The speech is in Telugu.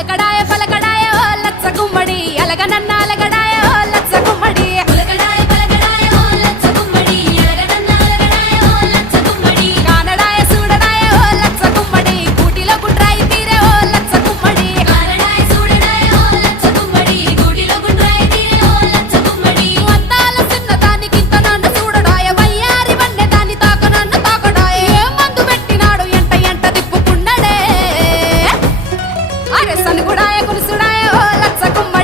పలకడాయ పలకడాయ ఓ లచ్చ గుమ్మడి అలగనన్న అలగడాయ ఓ లచ్చ గుమ్మడి పలకడాయ పలకడాయ ఓ లచ్చ గుమ్మడి అలగనన్న అలగడాయ ఓ లచ్చ గుమ్మడి కానడాయ సూడడాయ ఓ లచ్చ గుమ్మడి కూటిలో గుండ్రాయి తీరే ఓ లచ్చ గుమ్మడి కానడాయ సూడడాయ ఓ లచ్చ గుమ్మడి కూటిలో గుండ్రాయి తీరే ఓ లచ్చ గుమ్మడి అందాల చిన్నదానికింత నన్ను చూడడాయ వయ్యారి వన్నె దాని తాక నన్ను తాకడాయ ఏ మందు పెట్టినాడు ఎంట ఎంట తిప్పుకున్నడే అరే సనుగుడాయ కులుసుడాయ ఓ లచ్చ గుమ్మడి